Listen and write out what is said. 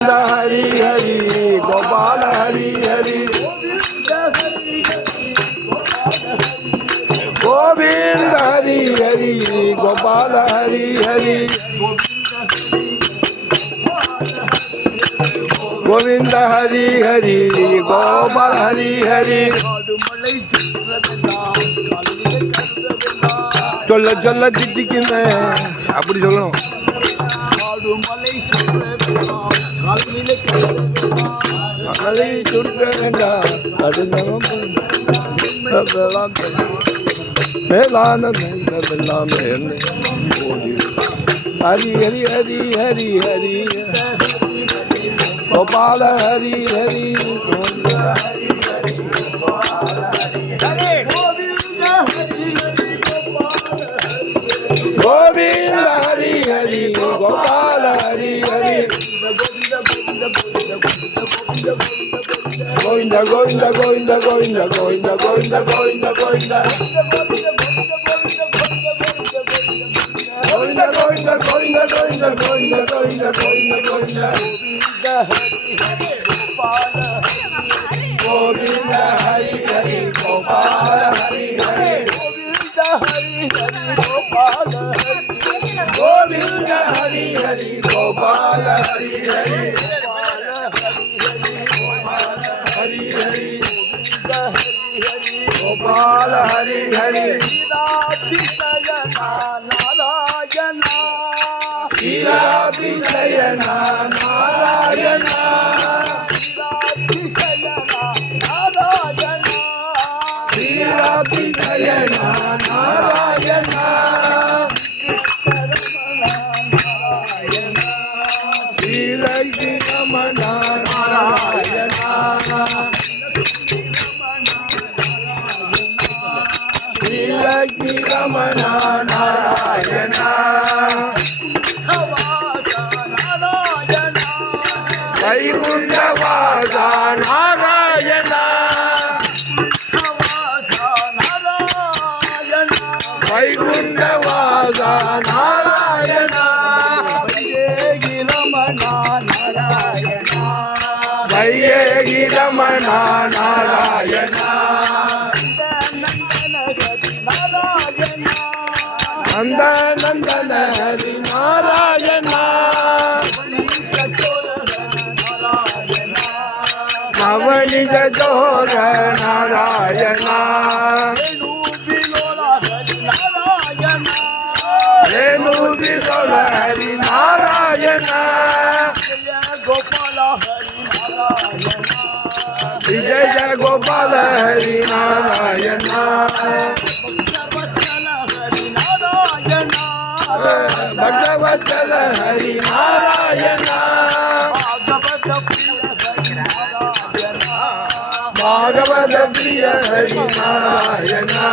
हरी हरी गोपाल हरी हरी गोविंद हरी हरी गोपाल हरी हरी गोविंद हरी हरी गोपाल हरी हरी சொல்ல சொல்ல திட்டிக்குமே அப்படி சொல்லணும். மலை சுற்ற வேண்டாம் மேலான வெல்லாம் ஹரி ஹரி ஹரி ஹரி ஹரி கோபால ஹரி ஹரி गोविंद हरि हरि गोपाल हरि हरि गोविंद गोविंद गोविंद गोविंद गोविंद गोविंद गोविंद गोविंद गोविंद गोविंद गोविंद गोविंद गोविंद गोविंद गोविंद गोविंद गोविंद हरि हरि गोपाल हरि हरि गोविंद हरि हरि गोपाल हरि हरि हरि हरि गोपाल हरि हरि लीलाभिषयना नारायणा लीलाभिषयना नारायणा रमणा नारायणा श्री रमणा नारायणा वैकुंठवासा नारायणा वैकुंठवासा नारायणा भैये रमणा नारायणा नंद नंदन हरि नारायणा नवनिज जोर नारायणा रेणु बिलोल हरि नारायणा विजय जय गोपाल हरि नारायणा भगवचल हरि नारायणा भागवत प्रिय हरि नारायणा